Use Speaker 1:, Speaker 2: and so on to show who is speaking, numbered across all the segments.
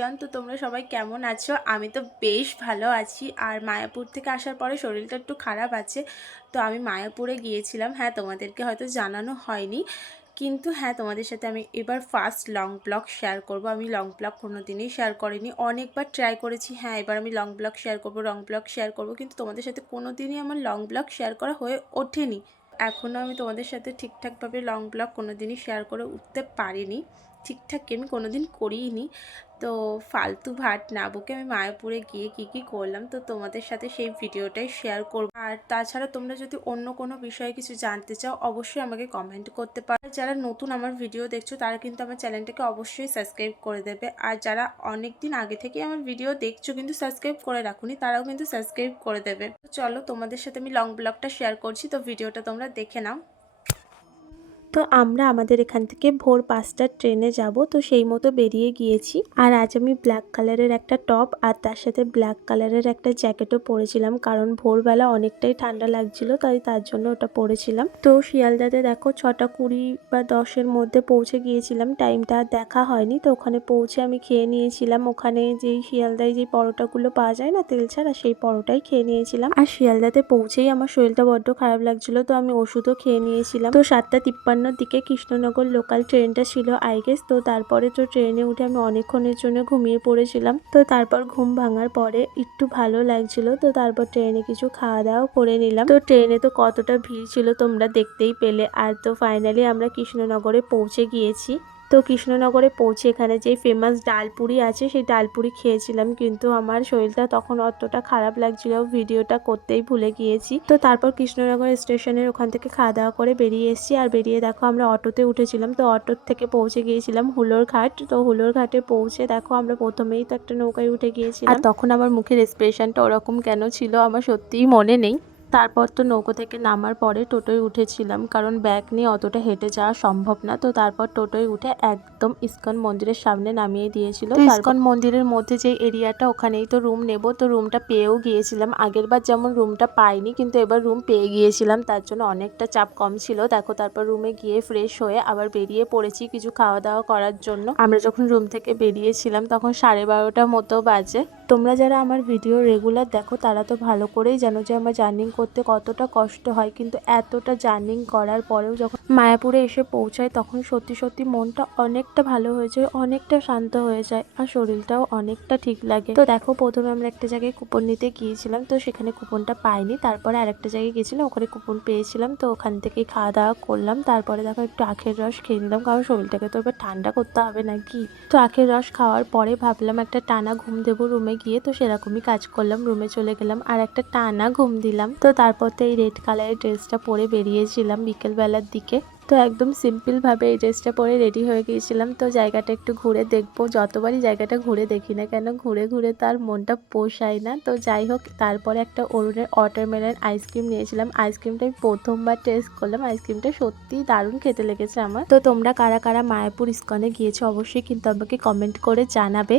Speaker 1: Everyone তো তোমরা সবাই কেমন আছো? আমি তো বেশ ভালো আছি। আর মায়াপুর থেকে আসার পরে শরীরটা একটু খারাপ আছে, তো আমি মায়াপুরে গিয়েছিলাম। হ্যাঁ তোমাদেরকে হয়তো জানানো হয়নি, কিন্তু হ্যাঁ তোমাদের সাথে আমি এবার ফার্স্ট লং ব্লগ শেয়ার করব। আমি লং ব্লগ কোনো দিনই শেয়ার করিনি, অনেকবার ট্রাই করেছি। হ্যাঁ এবার আমি লং ব্লগ শেয়ার করব লং ব্লগ শেয়ার করব, কিন্তু তোমাদের সাথে কোনো দিনই আমার লং ব্লগ শেয়ার করা হয়ে ওঠেনি। এখনও আমি তোমাদের সাথে ঠিকঠাকভাবে লং ব্লগ কোনো দিনই শেয়ার করে উঠতে পারিনি। ঠিকঠাক আমি কোনো দিন করিনি। তো ফালতু ভাট না বুকে আমি মায়াপুরে গিয়ে কি কি করলাম, তো তোমাদের সাথে সেই ভিডিওটাই শেয়ার করব। আর তাছাড়া তোমরা যদি অন্য কোনো বিষয়ে কিছু জানতে চাও, অবশ্যই আমাকে কমেন্ট করতে পারো। যারা নতুন আমার ভিডিও দেখছ, তারা কিন্তু আমার চ্যানেলটাকে অবশ্যই সাবস্ক্রাইব করে দেবে। আর যারা অনেক দিন আগে থেকে আমার ভিডিও দেখছ, কিন্তু সাবস্ক্রাইব করে রাখুনি, তারাও কিন্তু সাবস্ক্রাইব করে দেবে। চলো তোমাদের সাথে আমি লং ব্লগটা শেয়ার করছি, তো ভিডিওটা তোমরা দেখে নাও। তো আমরা আমাদের এখান থেকে ভোর পাঁচটার ট্রেনে যাব। তো সেই মতো বেরিয়ে গিয়েছি। আর আজ আমি ব্ল্যাক কালারের একটা টপ আর তার সাথে ব্ল্যাক কালারের একটা জ্যাকেটও পরেছিলাম। কারণ ভোরবেলা অনেকটাই ঠান্ডা লাগছিল, তাই তার জন্য ওটা পরেছিলাম। তো শিয়ালদাতে দেখো ছটা কুড়ি বা দশের মধ্যে পৌঁছে গিয়েছিলাম। টাইমটা দেখা হয়নি। তো ওখানে পৌঁছে আমি খেয়ে নিয়েছিলাম। ওখানে যেই শিয়ালদায় যেই পরোটাগুলো পাওয়া যায় না, তেল ছাড়া সেই পরোটাই খেয়ে নিয়েছিলাম। আর শিয়ালদাতে পৌঁছেই আমার শরীরটা বড্ড খারাপ লাগছিল। তো আমি ওষুধও খেয়ে নিয়েছিলাম। তো সাতটা তিপ্পান্নর দিকে কৃষ্ণনগর লোকাল ট্রেনটা ছিল আই গেস তো তারপরে তো ট্রেনে উঠে আমি অনেকক্ষণের জন্য ঘুমিয়ে পড়েছিলাম। তো তারপর ঘুম ভাঙার পরে একটু ভালো লাগছিল, তো তারপর ট্রেনে কিছু খাওয়া দাওয়া করে নিলাম। তো ট্রেনে তো কতটা ভিড় ছিল তোমরা দেখতেই পেলে। আর তো ফাইনালি আমরা কৃষ্ণনগরে পৌঁছে গিয়েছি। তো কৃষ্ণনগরে পৌঁছে এখানে যে ফেমাস ডালপুরি আছে, সেই ডালপুরি খেয়েছিলাম। কিন্তু আমার শরীরটা তখন অতটা খারাপ লাগছিল, ভিডিওটা করতেই ভুলে গিয়েছি। তো তারপর কৃষ্ণনগর স্টেশনের ওখান থেকে খাওয়া দাওয়া করে বেরিয়ে এসেছি। আর বেরিয়ে দেখো আমরা অটোতে উঠেছিলাম। তো অটোর থেকে পৌঁছে গিয়েছিলাম হুলোর ঘাট। তো হুলোর ঘাটে পৌঁছে দেখো আমরা প্রথমেই তো একটা নৌকায় উঠে গিয়েছিলাম। আর তখন আমার মুখের এক্সপ্রেশনটা ওরকম কেন ছিল আমার সত্যিই মনে নেই। তারপর তো নৌকো থেকে নামার পরে টোটোয় উঠেছিলাম কারণ ব্যাগ নিয়ে অতটা হেঁটে যাওয়া সম্ভব না। তো তারপর টোটোয় উঠে একদম ইস্কন মন্দিরের সামনে নামিয়ে দিয়েছিল। ইস্কন মন্দিরের মধ্যে যে এরিয়াটা ওখানেই তো রুম নেব। তো রুমটা পেয়েও গিয়েছিলাম। আগের বার যেমন রুমটা পাইনি কিন্তু এবার রুম পেয়ে গিয়েছিলাম। তার জন্য অনেকটা চাপ কম ছিল। দেখো তারপর রুমে গিয়ে ফ্রেশ হয়ে আবার বেরিয়ে পড়েছি কিছু খাওয়া দাওয়া করার জন্য। আমরা যখন রুম থেকে বেরিয়েছিলাম তখন সাড়ে বারোটা মতো বাজে। তোমরা যারা আমার ভিডিও রেগুলার দেখো, তারা তো ভালো করেই জানো যে আমার জার্নিং করতে কতটা কষ্ট হয়। কিন্তু এতটা জার্নিং করার পরেও যখন মায়াপুরে এসে পৌঁছায় তখন সত্যি সত্যি মনটা অনেকটা ভালো হয়ে যায়, অনেকটা শান্ত হয়ে যায় আর শরীরটাও অনেকটা ঠিক লাগে। তো দেখো, প্রথমে আমরা একটা জায়গায় কুপন নিতে গিয়েছিলাম, তো সেখানে কুপনটা পাইনি। তারপরে আরেকটা জায়গায় গেছিলাম ওখানে কুপন পেয়েছিলাম, তো ওখান থেকেই খাওয়া দাওয়া করলাম। তারপরে দেখো, একটু আখের রস খেয়ে নিলাম, কারণ শরীরটাকে তো এবার ঠান্ডা করতে হবে নাকি? তো আখের রস খাওয়ার পরে ভাবলাম একটা টানা ঘুম দেবো রুমে গিয়ে তো সেরকমই কাজ করলাম রুমে চলে গেলাম, আর একটা টানা ঘুম দিলাম। তো তারপর তো এই রেড কালারের ড্রেসটা পরে বেরিয়েছিলাম বিকেলবেলার দিকে। তো একদম সিম্পলভাবে এই ড্রেসটা পরে রেডি হয়ে গিয়েছিলাম। তো জায়গাটা একটু ঘুরে দেখব, যতবারই জায়গাটা ঘুরে দেখি না কেন, ঘুরে ঘুরে তার মনটা পোষায় না। তো যাই হোক, তারপরে একটা অরুণের ওয়াটারমেলন আইসক্রিম নিয়েছিলাম। আইসক্রিমটা আমি প্রথমবার টেস্ট করলাম। আইসক্রিমটা সত্যিই দারুণ খেতে লেগেছে আমার। তো তোমরা কারা কারা মায়াপুর ইস্কনে গিয়েছো, অবশ্যই কিন্তু আমাকে কমেন্ট করে জানাবে।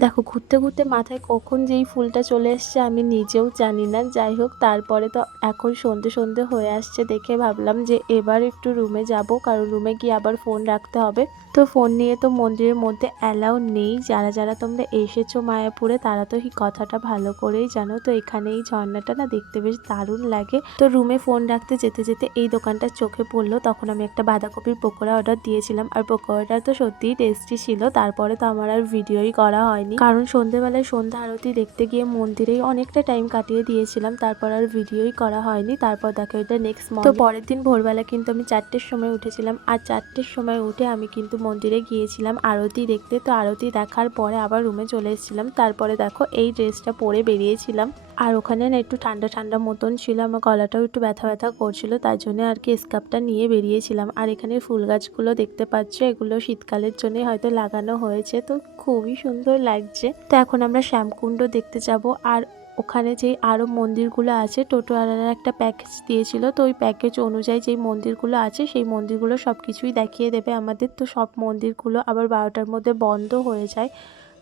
Speaker 1: দেখো, ঘুরতে ঘুরতে মাথায় কখন যেই ফুলটা চলে এসছে আমি নিজেও জানি না। যাই হোক, তারপরে তো এখন সন্ধে সন্ধে হয়ে আসছে দেখে ভাবলাম যে এবার একটু রুমে যাব, কারণ রুমে গিয়ে আবার ফোন রাখতে হবে। তো ফোন নিয়ে তো মন্দিরের মধ্যে অ্যালাউ নেই। যারা যারা তোমরা এসেছ মায়াপুরে, তারা তো এই কথাটা ভালো করেই জানো। তো এখানে এই ঝর্ণাটা না দেখতে বেশ দারুণ লাগে। তো রুমে ফোন রাখতে যেতে যেতে এই দোকানটা চোখে পড়ল। তখন আমি একটা বাঁধাকপির পকোড়া অর্ডার দিয়েছিলাম। আর পকোড়াটা তো সত্যিই টেস্টি ছিল। তারপরে তো আমার আর ভিডিওই করা হয়নি। কারণ সন্ধেবেলায় সন্ধ্যা আরতি দেখতে গিয়ে মন্দিরেই অনেকটা টাইম কাটিয়ে দিয়েছিলাম। তারপর আর ভিডিওই করা হয়নি। তারপর দেখো এটা নেক্সট তো পরের দিন ভোরবেলা কিন্তু আমি চারটের সময় উঠেছিলাম। আর চারটের সময় উঠে আমি কিন্তু মন্দিরে গিয়েছিলাম, আরতি দেখতে। তো আরতি দেখার পরে আবার রুমে চলে এসেছিলাম। তারপরে দেখো এই ড্রেসটা পরে বেরিয়েছিলাম। আর ওখানে না একটু ঠান্ডা ঠান্ডা মতন ছিল, আমার গলাটাও একটু ব্যথা ব্যথা করছিল, তার জন্য আর কি স্কার্ফটা নিয়ে বেরিয়েছিলাম। আর এখানে ফুল গাছগুলো দেখতে পাচ্ছ, এগুলো শীতকালের জন্য হয়তো লাগানো হয়েছে। তো খুবই সুন্দর লাগছে। তো এখন আমরা শ্যামকুণ্ড দেখতে যাব। আর ওখানে যেই আরও মন্দিরগুলো আছে টোটোওয়ালারা একটা প্যাকেজ দিয়েছিল। তো ওই প্যাকেজ অনুযায়ী যেই মন্দিরগুলো আছে, সেই মন্দিরগুলো সব কিছুই দেখিয়ে দেবে আমাদের। তো সব মন্দিরগুলো আবার বারোটার মধ্যে বন্ধ হয়ে যায়।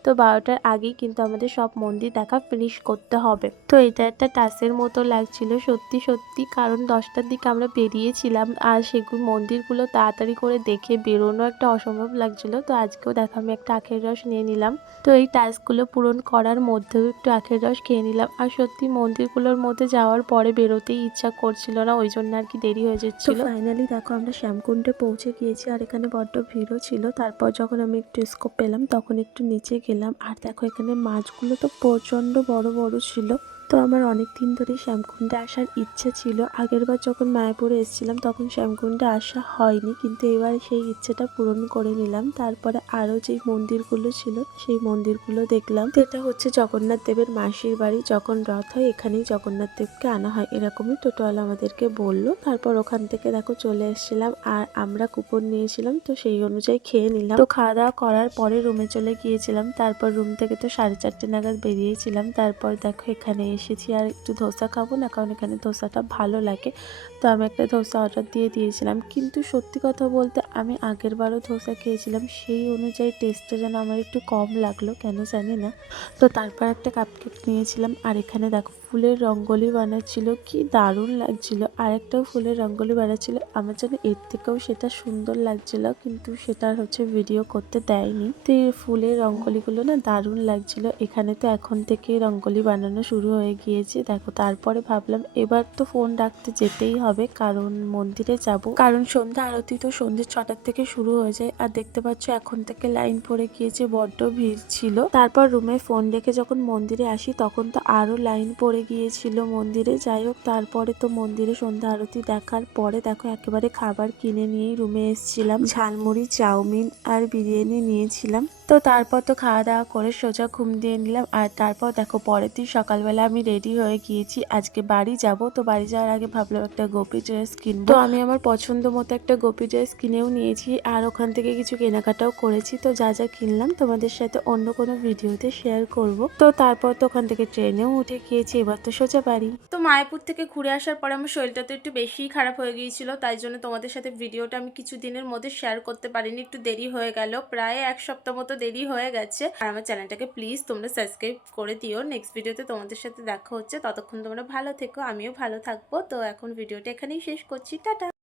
Speaker 1: তো বারোটার আগেই কিন্তু আমাদের সব মন্দির দেখা ফিনিশ করতে হবে। তো এটা একটা টাসের মতো লাগছিল সত্যি সত্যি। কারণ দশটার দিকে আমরা বেরিয়েছিলাম আর সেগুলো মন্দিরগুলো তাড়াতাড়ি করে দেখে বেরোনো একটা অসম্ভব লাগছিল। তো আজকেও দেখো আমি একটা আখের রস নিয়ে নিলাম। তো এই টাস্কগুলো পূরণ করার মধ্যেও একটু আখের রস খেয়ে নিলাম। আর সত্যি মন্দিরগুলোর মধ্যে যাওয়ার পরে বেরোতেই ইচ্ছা করছিল না ওই জন্য আর কি দেরি হয়ে যাচ্ছিল। ফাইনালি দেখো আমরা শ্যামকুণ্ডে পৌঁছে গিয়েছি আর এখানে বড্ড ভিড়ও ছিল। তারপর যখন আমি একটু স্কোপ পেলাম তখন একটু নিচে গেলাম। আর দেখো এখানে মাছগুলো তো প্রচণ্ড বড় বড় ছিল। তো আমার অনেক দিন ধরে শ্যামকুণ্ডে আসার ইচ্ছা ছিল। আগেরবার যখন মায়াপুরে এসেছিলাম তখন শ্যামকুণ্ডে আসা হয়নি, কিন্তু এবার সেই ইচ্ছেটা পূরণ করে নিলাম। তারপরে আরও যে মন্দিরগুলো ছিল সেই মন্দিরগুলো দেখলাম। এটা হচ্ছে জগন্নাথ দেবের মাসির বাড়ি। যখন রথ হয় এখানেই জগন্নাথ দেবকে আনা হয়, এরকমই টোটোওয়ালা আমাদেরকে বলল। তারপর ওখান থেকে দেখো চলে এসেছিলাম আর আমরা কুপন নিয়েছিলাম, তো সেই অনুযায়ী খেয়ে নিলাম। তো খাওয়া দাওয়া করার পরে রুমে চলে গিয়েছিলাম। তারপর রুম থেকে তো সাড়ে চারটে নাগাদ বেরিয়েছিলাম। তারপর দেখো এখানে এসেছি আর একটু ধোসা খাব না, কারণ এখানে ধোসাটা ভালো লাগে। তো আমি একটা ধোসা অর্ডার দিয়ে দিয়েছিলাম। কিন্তু সত্যি কথা বলতে আমি আগের বারও ধোসা খেয়েছিলাম, সেই অনুযায়ী টেস্টটা যেন আমার একটু কম লাগল, কেন জানি না। তো তারপর একটা কাপকেক নিয়েছিলাম, আর এখানে দেখো ফুলের রঙ্গোলি বানাচ্ছিল, কি দারুণ লাগছিল। আর একটাও ফুলের রঙ্গোলি বানাচ্ছিল, আমার যেন এর থেকেও সেটা সুন্দর লাগছিল, কিন্তু সেটা হচ্ছে ভিডিও করতে দেয়নি। তো এই ফুলের রঙ্গোলিগুলো না দারুণ লাগছিল, এখানে তো এখন থেকে রঙ্গোলি বানানো শুরু হয়ে গিয়েছে। দেখো, তারপরে ভাবলাম এবার তো ফোন রাখতে যেতেই হবে, কারণ মন্দিরে যাব। কারণ সন্ধ্যা আরতি তো সন্ধ্যে ছটার থেকে শুরু হয়ে যায়, আর দেখতে পাচ্ছ এখন থেকে লাইন পড়ে গিয়েছে, বড্ড ভিড় ছিল। তারপর রুমে ফোন রেখে যখন মন্দিরে আসি, তখন তো আরও লাইন পড়ে গিয়েছিল মন্দিরে। যাই হোক, তারপরে তো মন্দিরে সন্ধ্যা আরতি দেখার পরে দেখো একেবারে খাবার কিনে নিয়েই রুমে এসেছিলাম। ঝালমুড়ি, চাউমিন আর বিরিয়ানি নিয়েছিলাম। তো তারপর তো খাওয়া দাওয়া করে সোজা ঘুম দিয়ে নিলাম। আর তারপর দেখো পরের দিন সকালবেলা আমি রেডি হয়ে গিয়েছি। আজকে বাড়ি যাব, তো বাড়ি যাওয়ার আগে ভাবলাম একটা গোপী ড্রেস কিনবো। তো আমি আমার পছন্দ মতো একটা গোপী ড্রেস কিনেও নিয়েছি আর ওখান থেকে কিছু কেনাকাটাও করেছি। তো যা যা কিনলাম তোমাদের সাথে অন্য কোনো ভিডিওতে শেয়ার করব। তো তারপর তো ওখান থেকে ট্রেনেও উঠে গিয়েছি এবার তো সোজা বাড়ি। তো মায়াপুর থেকে ঘুরে আসার পরে আমার শরীরটা তো একটু বেশিই খারাপ হয়ে গিয়েছিল, তাই জন্য তোমাদের সাথে ভিডিওটা আমি কিছু দিনের মধ্যে শেয়ার করতে পারিনি, একটু দেরি হয়ে গেল, প্রায় এক সপ্তাহ মতো দেরি হয়ে গেছে। আর আমার চ্যানেলটাকে প্লিজ তোমরা সাবস্ক্রাইব করে দিও নেক্সট ভিডিওতে তোমাদের সাথে দেখা হচ্ছে, ততক্ষণ তোমরা ভালো থেকো, আমিও ভালো থাকব, তো এখন ভিডিওটা এখানেই শেষ করছি, টাটা।